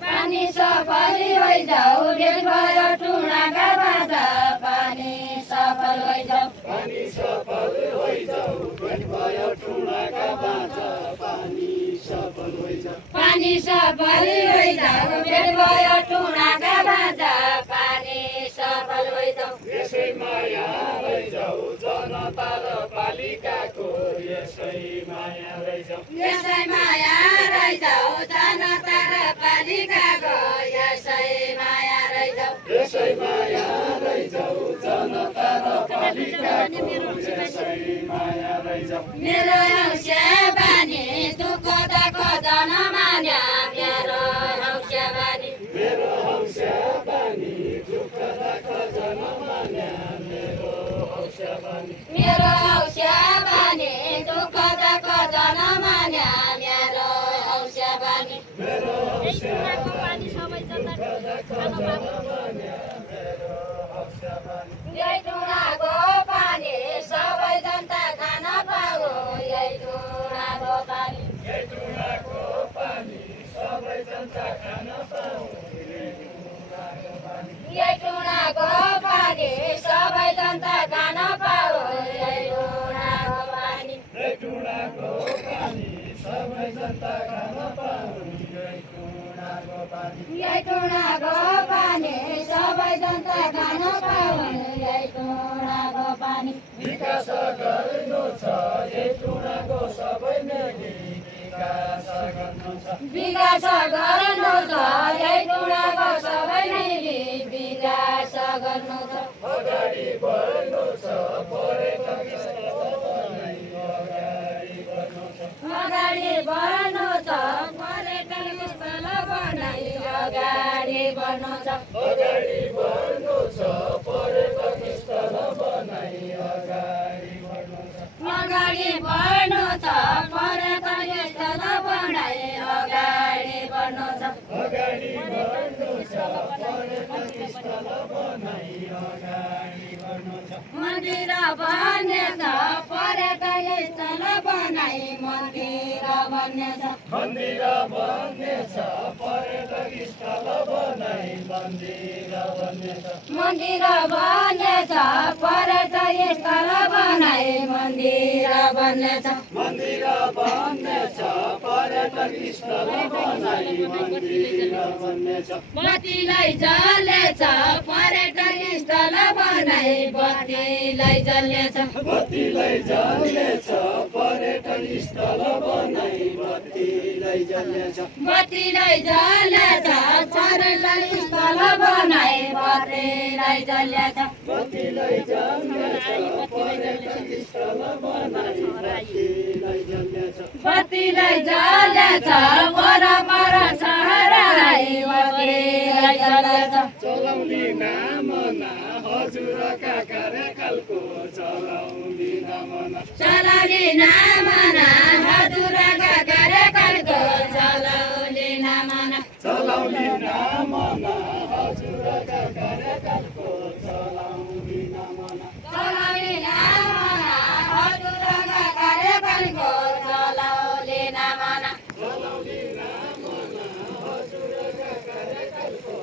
पानी सफली होइजाऊ भेट भयो टुनाका बाजा पानी सफल होइजाऊ पानी सफल होइजाऊ भेट भयो टुनाका बाजा पानी सफल होइजाऊ पानी सफल होइजाऊ भेट भयो टुनाका बाजा पानी सफल होइजाऊ यसै माया लैजाऊ जनता र पालिकाको यसै माया लैजाऊ यसै माया लैजाऊ जनता र पालिकाको यसै माया लैजाऊ यसै माया लैजाऊ जनता र पालिकाको यसै माया लैजाऊ मेरो हौस्या बानी दुःख दुःख जनमान्या मेरो हौस्या बानी मेरो हौस्या बानी दुःख दुःख जनमान्या मेरो हौस्या बानी मेरो हौस्या बानी दुःख दुःख जनमान्या मेरो हौस्या बानी मेरो हौस्या बानी सबै जनता खान पाउने मेरो हौस्या बानी यही टुनाको पानी सबै जनता खान पाऊ यही टुनाको पानी यही टुनाको पानी सबै जनता खान पाऊ यही टुनाको पानी सबै जनता खान पाऊ यही टुनाको पानी यही टुनाको पानी सबै जनता खान पाऊ यही टुनाको पानी यही टुनाको पानी सबै जनता खान पाऊ यही टुनाको पानी विकास गर्नु छ यही टुनाको सबै मिली विकास गर्नु छ विकास गर्नु छ यही टुनाको सबै मिली विकास गर्नु छ अगाडि बढ्नु छ पर्यटन स्थल बनाई अगाडि बढ्नु छ अगाडि बढ्नु छ पर्यटन स्थल बनाई अगाडि बढ्नु छ अगाडि बढ्नु छ पर्यटन स्थल बनाई अगाडि बढ्नु छ अगाडि बढ्नु छ पर्यटन स्थल बनाई अगाडि बढ्नु छ अगाडि बढ्नु छ पर्यटन स्थल बनाई अगाडि बढ्नु छ मन्दिर बन्ने छ पर्यटन स्थल बनाई मन्दिर बन्ने छ मन्दिर बन्ने छ पर्यटन स्थल बनाई मन्दिर बन्ने छ मन्दिर बन्ने छ पर्यटन स्थल बनाई मन्दिर बन्ने छ मन्दिर बन्ने छ पर्यटन स्थल बनाई मन्दिर बन्ने छ बत्तीलाई जलेछ पर्यटन स्थल बनाई बत्तीलाई जलेछ बत्तीलाई जलेछ पर्यटन स्थल बनाई बत्तीलाई जलेछ बत्तीलाई जलेछ पर्यटन स्थल बनाई बत्तीलाई जलेछ बत्तीलाई जलेछ पर्यटन स्थल बनाई बत्तीलाई जलेछ बत्तीलाई जलेछ वरपर सहराई बत्तीलाई जलेछ चलाउने नामना हजुरका कार्यकालको चलाउने नामना चलाउने नामना हजुरका कार्यकालको चलाउने नामना चलाउने नामना हजुरका कार्यकालको चलाउने नामना चलाउने नामना हजुरका कार्यकालको चलाउने नामना चलाउने नामना हजुरका कार्यकालको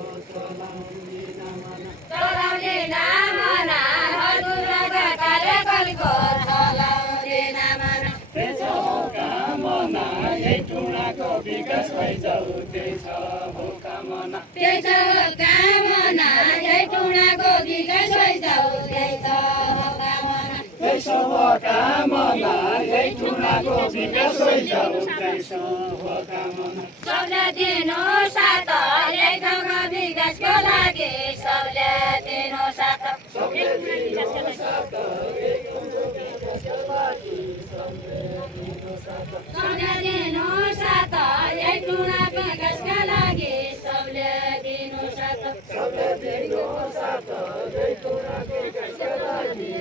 त्यही छ कामना यही टुँडाको विकास भइजाऊ त्यही छ कामना त्यही शुभकामना यही टुँडाको विकास भइजाऊ त्यही शुभकामना सबले दिनु साथ यही ठाउँको विकासको लागि सबले दिनु साथ सबले दिनु साथ यही ठाउँको विकासको लागि सबले दिनु साथ यही टुँडाको विकासका लागि सबले दिनु साथ सबले दिनु साथ यही टुँडाको विकासका लागि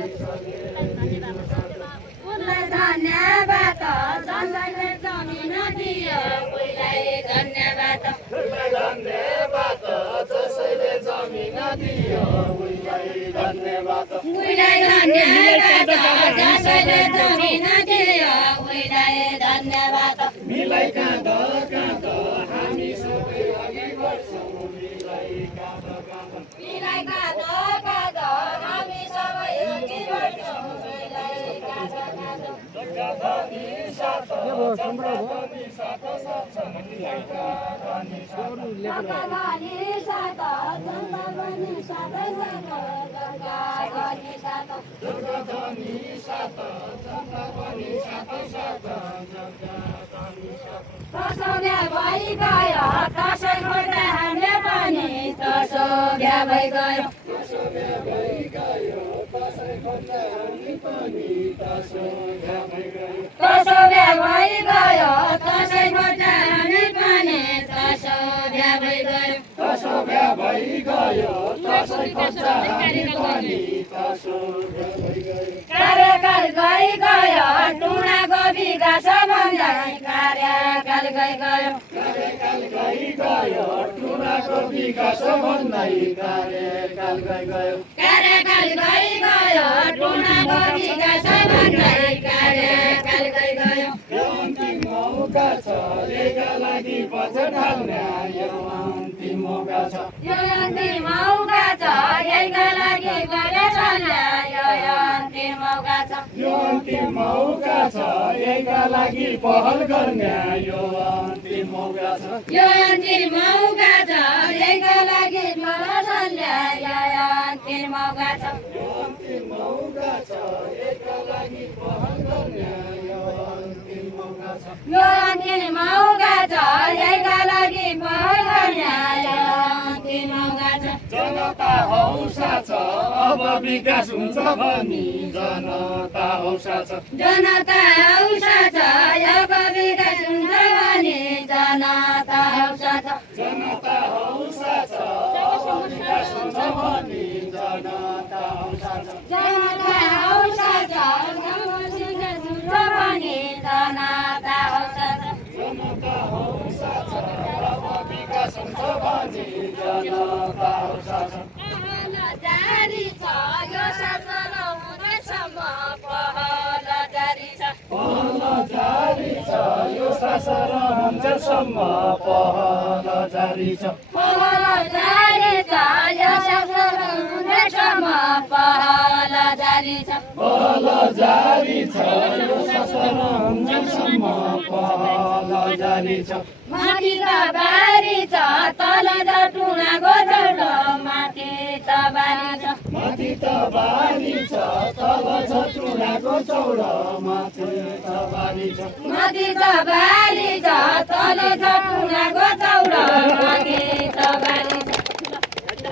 उनलाई धन्यवाद जसैले जमिन दियो उनलाई धन्यवाद उनलाई धन्यवाद जसैले जमिन दियो उनलाई धन्यवाद उनलाई धन्यवाद जसैले जमिन दियो उनलाई धन्यवाद मिलाई काँध काँध हामी सबै अघि बढ्छौँ मिलाई काँध काँध मिलाई काँध काँध हामी सबै अघि बढ्छौँ मिलाई काँध काँध धनी साथ धनी साथ साथ मिलाई धनी साथ धनी साथ धनी साथ धनी साथ धनी साथ धनी साथ साथ धनी साथ तसो भ्या भइ गयो तसै खोज्दा हामीले पनि तसो भ्या भइ गयो तसो भ्या भइ गयो तसै खोज्दा हामी पनि तसो भ्या भइ गयो तसो भ्या भइ गयो तसै खोज्दा हामी पनि तसो भ्या भइ गयो तसो भ्या भइ गयो तसै खोज्दा हामी पनि तसो भ्या भइ गयो कार्यकाल गइ गयो टुँडाको विकास भन्दै कार्यकाल गइ गयो कार्यकाल गइ गयो टुँडाको विकास भन्दै कार्यकाल गइ गयो कार्यकाल गइ गयो टुँडाको विकास भन्दै कार्यकाल गइ गयो यो अन्तिम मौका छ यसका लागि बजेट हाल्ने यो अन्तिम मौका छ यो अन्तिम मौका छ यहीका लागि बजेट हाल्ने यो अन्तिम मौका छ यो अन्तिम मौका छ यसका लागि पहल गर्ने यो अन्तिम मौका छ यो अन्तिम मौका छ यहीका लागि बजेट हाल्ने यो अन्तिम मौका छ यो अन्तिम मौका छ यसका लागि पहल गर्ने यो अन्तिम मौका छ यो अन्तिम मौका छ यहीका लागि पहल गर्ने यो अन्तिम मौका छ जनता हौसा छ अब विकास हुन्छ भनी जनता हौसा छ जनता हौसा छ यो विकास हुन्छ भने जनता हौसा छ जनता हौसा छ अब विकास हुन्छ भनी जनता हौसा छ जनता हौसा छ विकास हुन्छ भने जनता हौसा छ जनता हौसा छ अब विकास हुन्छ भनी जनता हौसा छ पहल जारी छ यो शासन हुँदैसम्म पहल जारी छ पहल जारी छ यो शासन हुन्जेलसम्म पहल जारी छ पहल जारी छ यो शासन हुँदैसम्म पहल जारी छ पहल जारी छ यो शासन हुन्जेलसम्म पहल जारी छ माथि त बारी छ तल त टुँडाको चौडो माथि त बारी छ माथि त बारी छ तल छ टुँडाको चौडो माथि त बारी छ माथि त बारी छ तल छ